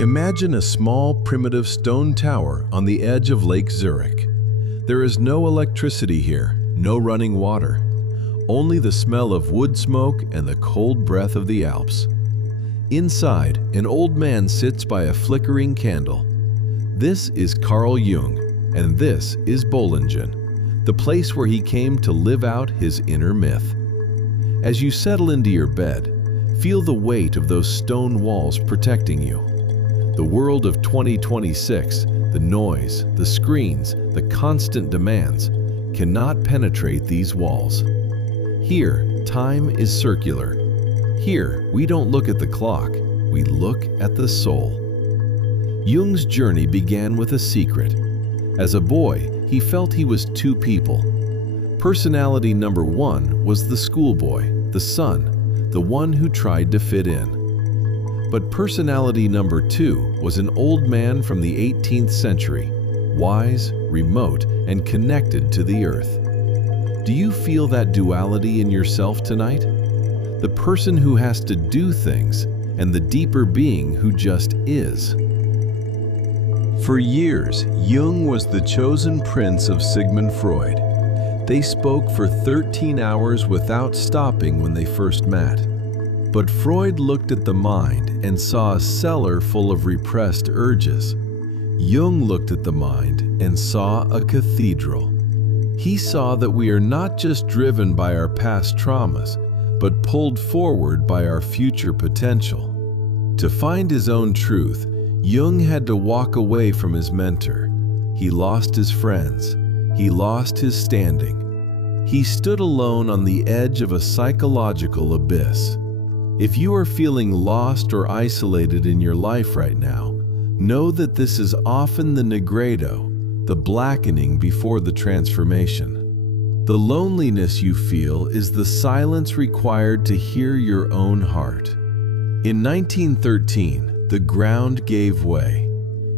Imagine a small, primitive stone tower on the edge of Lake Zurich. There is no electricity here, no running water, only the smell of wood smoke and the cold breath of the Alps. Inside, an old man sits by a flickering candle. This is Carl Jung, and this is Bollingen, the place where he came to live out his inner myth. As you settle into your bed, feel the weight of those stone walls protecting you. The world of 2026, the noise, the screens, the constant demands, cannot penetrate these walls. Here, time is circular. Here, we don't look at the clock, we look at the soul. Jung's journey began with a secret. As a boy, he felt he was two people. Personality number one was the schoolboy, the son, the one who tried to fit in. But personality number two was an old man from the 18th century, wise, remote, and connected to the earth. Do you feel that duality in yourself tonight? The person who has to do things, and the deeper being who just is. For years, Jung was the chosen prince of Sigmund Freud. They spoke for 13 hours without stopping when they first met. But Freud looked at the mind and saw a cellar full of repressed urges. Jung looked at the mind and saw a cathedral. He saw that we are not just driven by our past traumas, but pulled forward by our future potential. To find his own truth, Jung had to walk away from his mentor. He lost his friends. He lost his standing. He stood alone on the edge of a psychological abyss. If you are feeling lost or isolated in your life right now, know that this is often the nigredo, the blackening before the transformation. The loneliness you feel is the silence required to hear your own heart. In 1913, the ground gave way.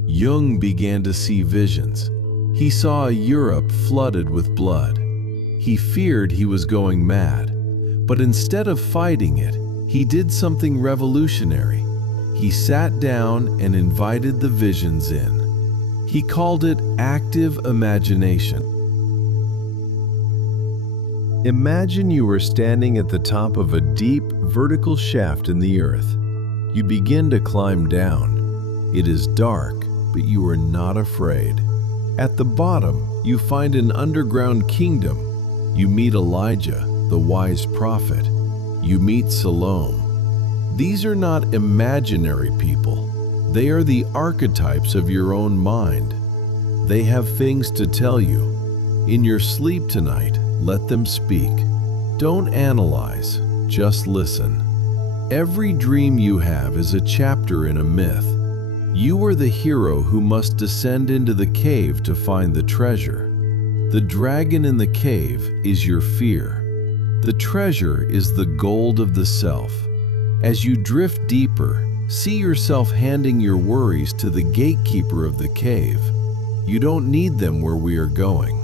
Jung began to see visions. He saw a Europe flooded with blood. He feared he was going mad, but instead of fighting it, he did something revolutionary. He sat down and invited the visions in. He called it active imagination. Imagine you are standing at the top of a deep, vertical shaft in the earth. You begin to climb down. It is dark, but you are not afraid. At the bottom, you find an underground kingdom. You meet Elijah, the wise prophet. You meet Salome. These are not imaginary people. They are the archetypes of your own mind. They have things to tell you. In your sleep tonight, let them speak. Don't analyze, just listen. Every dream you have is a chapter in a myth. You are the hero who must descend into the cave to find the treasure. The dragon in the cave is your fear. The treasure is the gold of the self. As you drift deeper, see yourself handing your worries to the gatekeeper of the cave. You don't need them where we are going.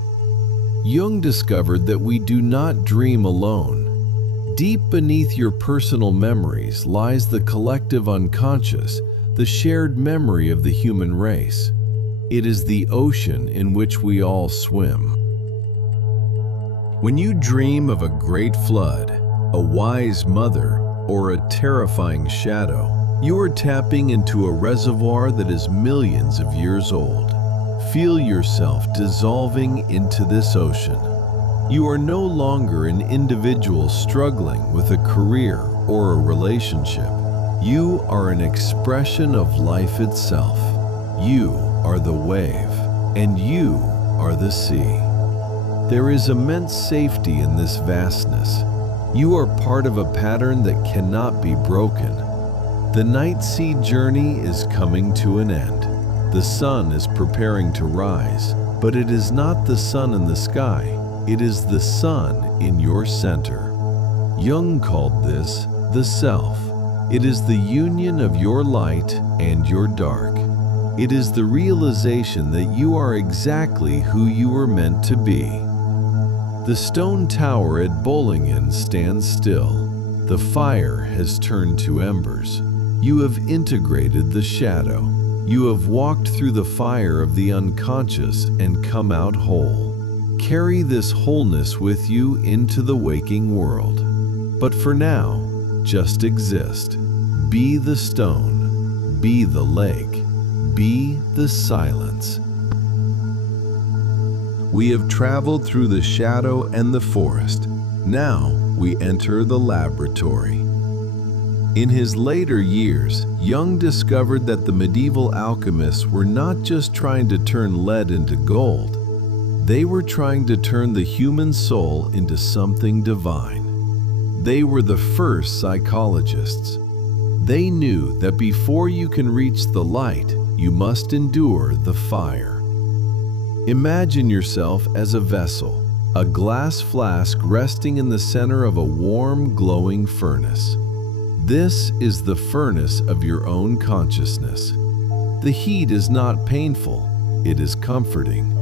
Jung discovered that we do not dream alone. Deep beneath your personal memories lies the collective unconscious, the shared memory of the human race. It is the ocean in which we all swim. When you dream of a great flood, a wise mother, or a terrifying shadow, you are tapping into a reservoir that is millions of years old. Feel yourself dissolving into this ocean. You are no longer an individual struggling with a career or a relationship. You are an expression of life itself. You are the wave, and you are the sea. There is immense safety in this vastness. You are part of a pattern that cannot be broken. The night sea journey is coming to an end. The sun is preparing to rise, but it is not the sun in the sky. It is the sun in your center. Jung called this the self. It is the union of your light and your dark. It is the realization that you are exactly who you were meant to be. The stone tower at Bollingen stands still. The fire has turned to embers. You have integrated the shadow. You have walked through the fire of the unconscious and come out whole. Carry this wholeness with you into the waking world. But for now, just exist. Be the stone. Be the lake. Be the silence. We have traveled through the shadow and the forest. Now we enter the laboratory. In his later years, Jung discovered that the medieval alchemists were not just trying to turn lead into gold. They were trying to turn the human soul into something divine. They were the first psychologists. They knew that before you can reach the light, you must endure the fire. Imagine yourself as a vessel, a glass flask resting in the center of a warm, glowing furnace. This is the furnace of your own consciousness. The heat is not painful, it is comforting.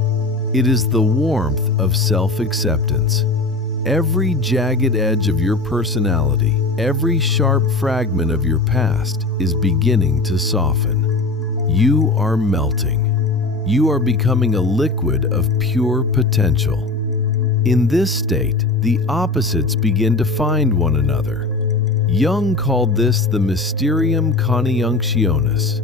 It is the warmth of self-acceptance. Every jagged edge of your personality, every sharp fragment of your past is beginning to soften. You are melting. You are becoming a liquid of pure potential. In this state, the opposites begin to find one another. Jung called this the mysterium conjunctionis.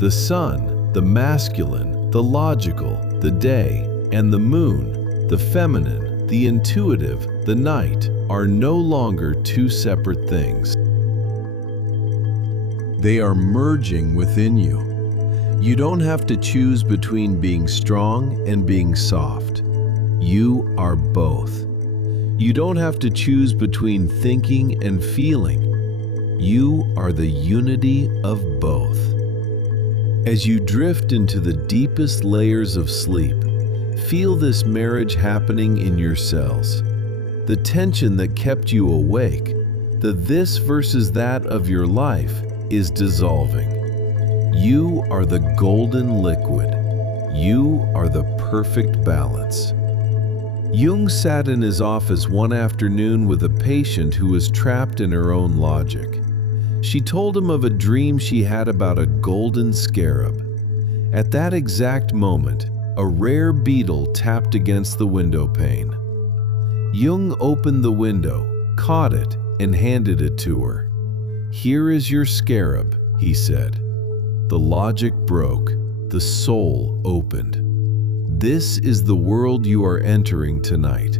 The sun, the masculine, the logical, the day, and the moon, the feminine, the intuitive, the night, are no longer two separate things. They are merging within you. You don't have to choose between being strong and being soft. You are both. You don't have to choose between thinking and feeling. You are the unity of both. As you drift into the deepest layers of sleep, feel this marriage happening in your cells. The tension that kept you awake, the this versus that of your life, is dissolving. You are the golden liquid. You are the perfect balance. Jung sat in his office one afternoon with a patient who was trapped in her own logic. She told him of a dream she had about a golden scarab. At that exact moment, a rare beetle tapped against the window pane. Jung opened the window, caught it, and handed it to her. "Here is your scarab," he said. The logic broke. The soul opened. This is the world you are entering tonight.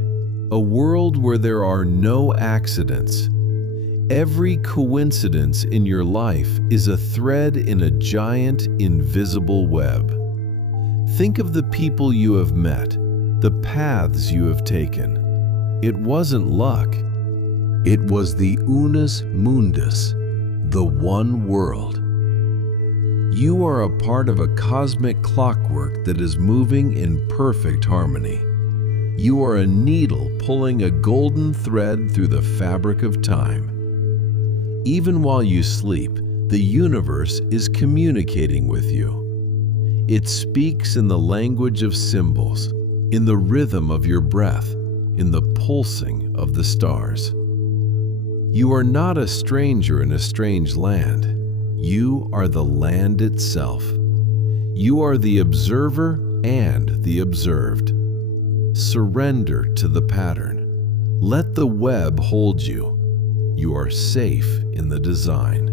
A world where there are no accidents. Every coincidence in your life is a thread in a giant, invisible web. Think of the people you have met, the paths you have taken. It wasn't luck. It was the unus mundus, the one world. You are a part of a cosmic clockwork that is moving in perfect harmony. You are a needle pulling a golden thread through the fabric of time. Even while you sleep, the universe is communicating with you. It speaks in the language of symbols, in the rhythm of your breath, in the pulsing of the stars. You are not a stranger in a strange land. You are the land itself. You are the observer and the observed. Surrender to the pattern. Let the web hold you. You are safe in the design.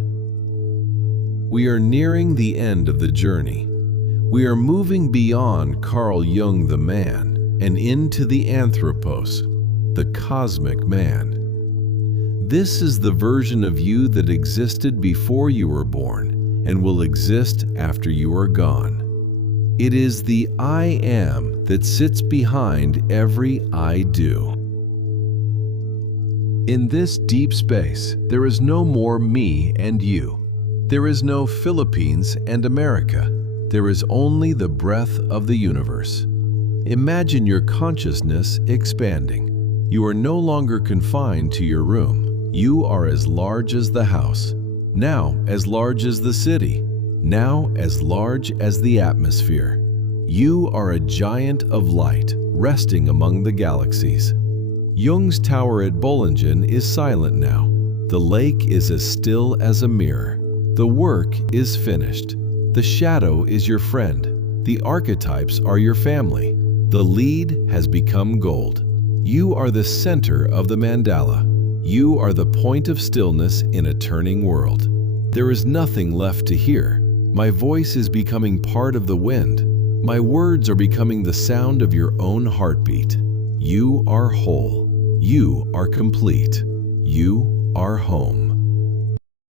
We are nearing the end of the journey. We are moving beyond Carl Jung the man and into the anthropos, the cosmic man. This is the version of you that existed before you were born and will exist after you are gone. It is the I am that sits behind every I do. In this deep space, there is no more me and you. There is no Philippines and America. There is only the breath of the universe. Imagine your consciousness expanding. You are no longer confined to your room. You are as large as the house, now as large as the city, now as large as the atmosphere. You are a giant of light resting among the galaxies. Jung's tower at Bollingen is silent now. The lake is as still as a mirror. The work is finished. The shadow is your friend. The archetypes are your family. The lead has become gold. You are the center of the mandala. You are the point of stillness in a turning world. There is nothing left to hear. My voice is becoming part of the wind. My words are becoming the sound of your own heartbeat. You are whole. You are complete. You are home.